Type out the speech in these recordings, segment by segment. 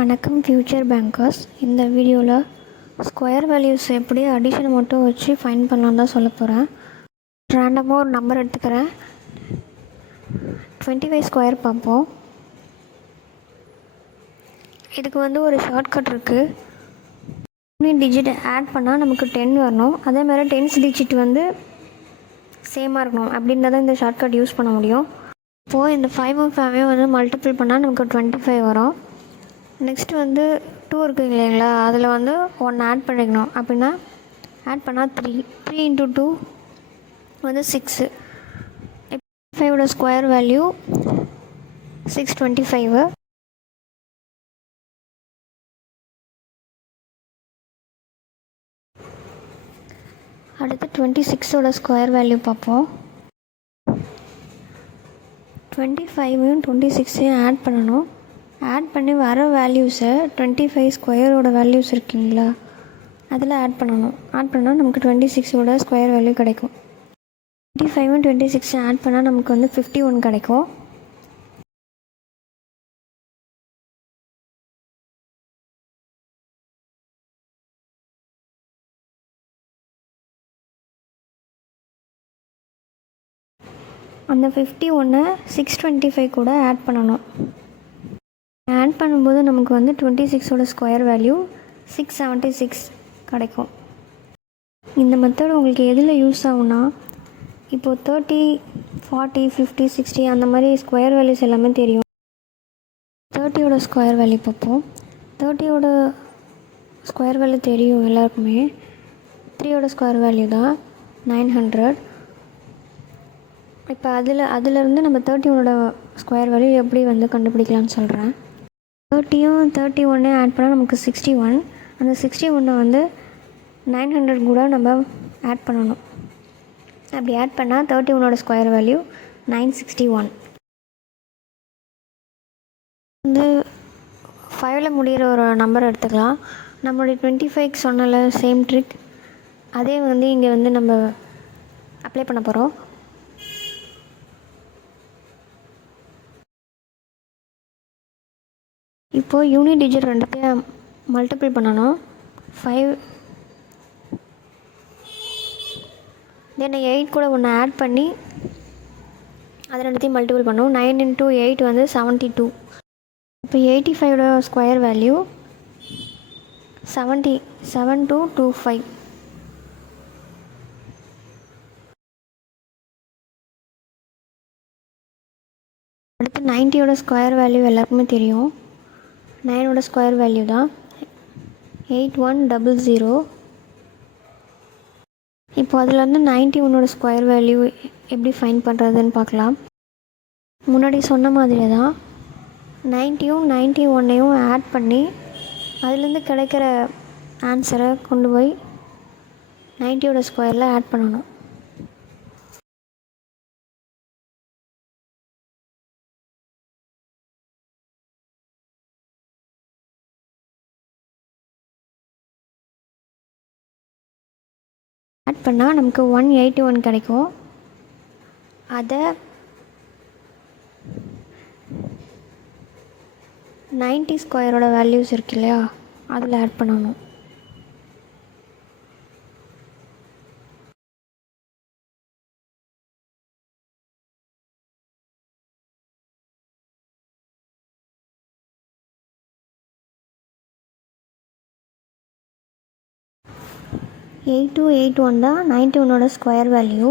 வணக்கம் future bankers. இந்த வீடியோவில் ஸ்கொயர் வேல்யூஸ் எப்படி அடிஷன் மட்டும் வச்சு ஃபைண்ட் பண்ணலான்னு தான் சொல்ல போகிறேன். ரேண்டமாக ஒரு நம்பர் எடுத்துக்கிறேன். 25 ஸ்கொயர் பார்ப்போம். இதுக்கு ஒரு ஷார்ட்கட் இருக்குது. டிஜிட் ஆட் பண்ணால் நமக்கு 10 வரணும். அதே மாதிரி 10th டிஜிட் சேமாக இருக்கணும். அப்படின்னா தான் இந்த ஷார்ட்கட் யூஸ் பண்ண முடியும். இப்போது இந்த 5 5 மல்டிபிள் பண்ணால் நமக்கு 25 வரும். நெக்ஸ்ட்டு 2 இருக்குது இல்லைங்களா, அதில் 1 ஆட் பண்ணிக்கணும். அப்படின்னா ஆட் பண்ணால் 3 இன்ட்டு 2 6. 5 square value 625. அடுத்து 26 ஸ்கொயர் வேல்யூ பார்ப்போம். 25 26 ஆட் பண்ணணும். ஆட் பண்ணி வர வேல்யூஸை 25 ஸ்கொயரோட வேல்யூஸ் இருக்குங்களா, அதில் ஆட் பண்ணணும். ஆட் பண்ணால் நமக்கு 26 ஸ்கொயர் வேல்யூ கிடைக்கும். 25 26 ஆட் பண்ணால் நமக்கு 51 கிடைக்கும். அந்த 51 625 கூட ஆட் பண்ணணும். ஆட் பண்ணும்போது நமக்கு 26 ஸ்கொயர் வேல்யூ 676 கிடைக்கும். இந்த மெத்தட் உங்களுக்கு எதில் யூஸ் ஆகும்னா, இப்போது 30 40 50 60 அந்த மாதிரி ஸ்கொயர் வேல்யூஸ் எல்லாமே தெரியும். 30 ஸ்கொயர் வேல்யூ பார்ப்போம். 30 ஸ்கொயர் வேல்யூ தெரியும் எல்லாருக்குமே. 3 ஸ்கொயர் வேல்யூ தான் 900. இப்போ அதிலிருந்து நம்ம 31 ஸ்கொயர் வேல்யூ எப்படி கண்டுபிடிக்கலாம்னு சொல்கிறேன். 30யும் 31 ஆட் பண்ணால் நமக்கு 61. அந்த 61 900 கூட நம்ம ஆட் பண்ணணும். அப்படி ஆட் பண்ணால் 31 ஸ்கொயர் வேல்யூ 961. 5ல் முடிகிற ஒரு நம்பர் எடுத்துக்கலாம். நம்மளுடைய 25 சொன்னல சேம் ட்ரிக், அதே இங்கே நம்ம அப்ளை பண்ண போகிறோம். இப்போது யூனிட் டிஜிட் ரெண்டுத்தையும் மல்டிபிள் பண்ணணும். 5 தென் 8 கூட 1 ஆட் பண்ணி அது ரெண்டுத்தையும் மல்டிபிள் பண்ணணும். 9 இன்ட்டு 8 72. இப்போ 85 ஸ்கொயர் வேல்யூ 7225. அடுத்து 90 ஸ்கொயர் வேல்யூ எல்லாருக்குமே தெரியும். 9 ஸ்கொயர் வேல்யூ தான் 8100. இப்போ அதில் 91 ஸ்கொயர் வேல்யூ எப்படி ஃபைண்ட் பண்ணுறதுன்னு பார்க்கலாம். முன்னாடி சொன்ன மாதிரி தான் 90யும் 91ஐயும் ஆட் பண்ணி அதுலேருந்து கிடைக்கிற ஆன்சரை கொண்டு போய் 90 ஸ்கொயரில் ஆட் பண்ணணும். ஆட் பண்ணால் நமக்கு 181 கிடைக்கும். அதை 90 ஸ்கொயரோட வேல்யூஸ் இருக்கு இல்லையா, அதில் ஆட் பண்ணணும். எயிட் 81 தான் 91 square value.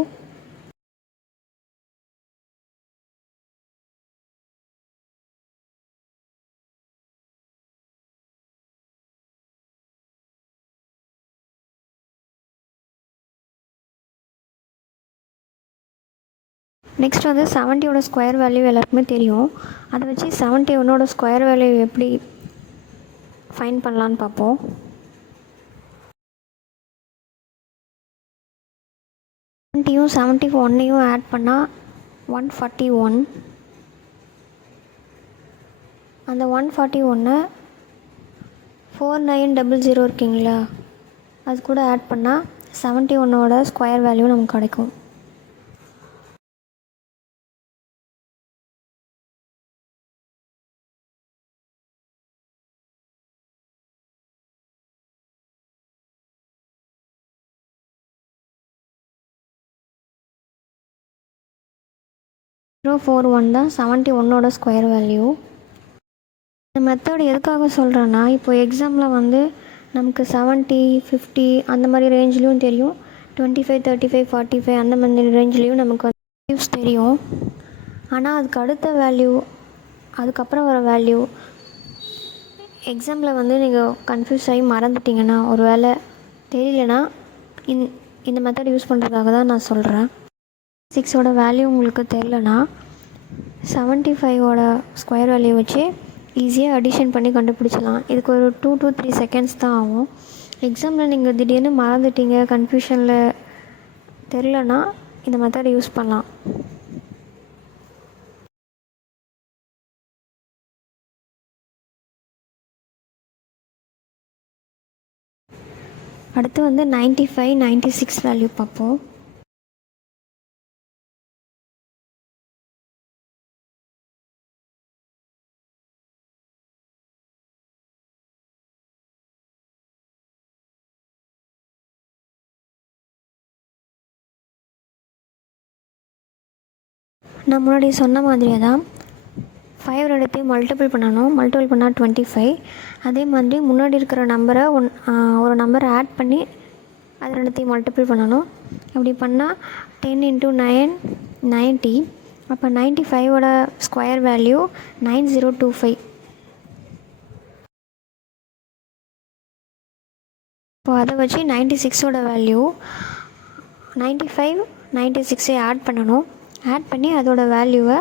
Next 70 square value எல்லாருக்குமே தெரியும். அதை வச்சு 71 ஸ்கொயர் வேல்யூ எப்படி ஃபைண்ட் பண்ணலான்னு பார்ப்போம். யும் 71ஐயும் ஆட் பண்ணால் 141. அந்த 141 4900 இருக்குங்களா, அது கூட ஆட் பண்ணால் 71 ஸ்கொயர் வேல்யூ நமக்கு கிடைக்கும். 041 தான் 71ஓட ஸ்கொயர் வேல்யூ. இந்த மெத்தட் எதுக்காக சொல்கிறேன்னா, இப்போ எக்ஸாமில் வந்து நமக்கு 70, 50 அந்த மாதிரி ரேஞ்ச்லேயும் தெரியும், 25, 35, 45 அந்த மாதிரி ரேஞ்ச்லேயும் நமக்கு வந்து வேல்யூஸ் தெரியும். ஆனால் அதுக்கு அடுத்த வேல்யூ, அதுக்கப்புறம் வர வேல்யூ எக்ஸாமில் வந்து நீங்கள் கன்ஃபியூஸ் ஆகி மறந்துட்டிங்கன்னா, ஒரு வேளை தெரியலனா இந்த மெத்தட் யூஸ் பண்ணுறதுக்காக தான் நான் சொல்கிறேன். 6ஓட வேல்யூ உங்களுக்கு தெரிலனா 75ஓட ஸ்கொயர் வேல்யூ வச்சு ஈஸியாக அடிஷன் பண்ணி கண்டுபிடிச்சலாம். இதுக்கு ஒரு 2 to 3 செகண்ட்ஸ் தான் ஆகும். எக்ஸாமில் நீங்கள் திடீர்னு மறந்துட்டீங்க, கன்ஃபியூஷனில் தெரிலனா இந்த மெத்தடை யூஸ் பண்ணலாம். அடுத்து வந்து 95, 96 வேல்யூ பார்ப்போம். நான் முன்னாடி சொன்ன மாதிரியே தான் 5 ரெண்டுத்தையும் மல்டிபிள் பண்ணணும். மல்டிபிள் பண்ணால் 25. அதே மாதிரி முன்னாடி இருக்கிற நம்பரை ஒரு நம்பரை ஆட் பண்ணி அது ரெண்டுத்தையும் மல்டிபிள் பண்ணணும். அப்படி பண்ணால் 10 × 9 90. அப்போ 95ஓட ஸ்கொயர் வேல்யூ 9025. இப்போ அதை வச்சு 96ஓட வேல்யூ 95, 96 ஆட் பண்ணணும். ஆட் பண்ணி அதோட வேல்யூவை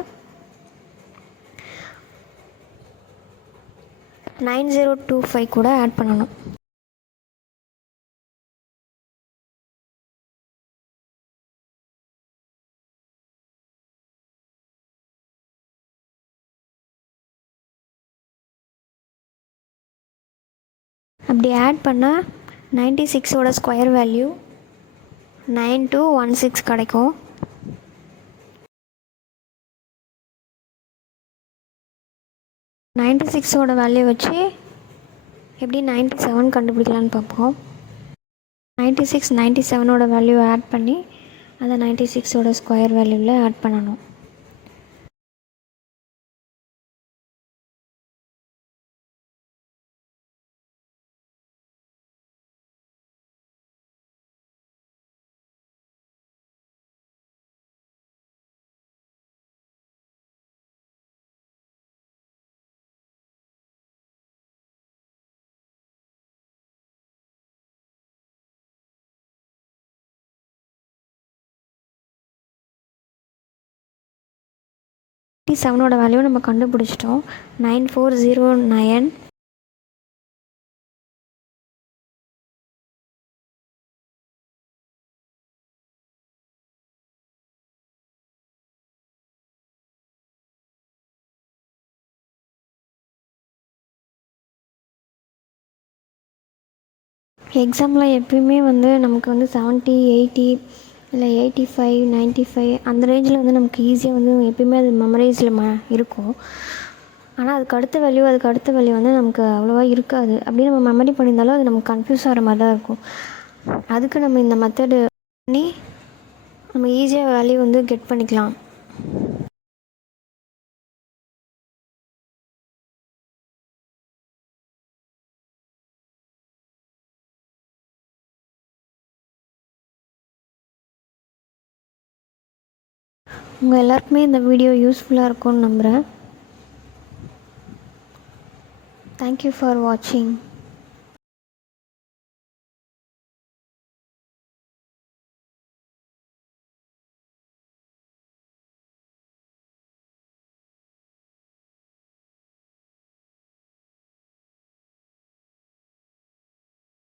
9025 கூட ஆட் பண்ணணும். அப்படி ஆட் பண்ணால் 96ஓட ஸ்கொயர் வேல்யூ 9216 கிடைக்கும். நைன்ட்டி சிக்ஸோட வேல்யூ வச்சு எப்படி 97 கண்டுபிடிக்கலான்னு பார்ப்போம். 96, 97ஓட வேல்யூ ஆட் பண்ணி அதை 96ஓட ஸ்கொயர் வேல்யூவில் ஆட் பண்ணணும். செவனோட வேல்யூ நம்ம கண்டுபிடிச்சிட்டோம். 9409. எக்ஸாமில் எப்பயுமே வந்து நமக்கு வந்து 70, 80 இல்லை 85, 95 அந்த ரேஞ்சில் வந்து நமக்கு ஈஸியாக வந்து எப்பயுமே அது மெமரைஸில் இருக்கும். ஆனால் அதுக்கு அடுத்த வேல்யூ வந்து நமக்கு அவ்வளோவா இருக்காது. அப்படி நம்ம மெமரி பண்ணியிருந்தாலும் அது நமக்கு கன்ஃபியூஸ் ஆகிற மாதிரி தான் இருக்கும். அதுக்கு நம்ம இந்த மெத்தடு பண்ணி நம்ம ஈஸியாக வேல்யூ வந்து கெட் பண்ணிக்கலாம். உங்கள் எல்லாருக்குமே இந்த வீடியோ யூஸ்ஃபுல்லாக இருக்கும்னு நம்புகிறேன். தேங்க்யூ ஃபார் வாட்சிங்.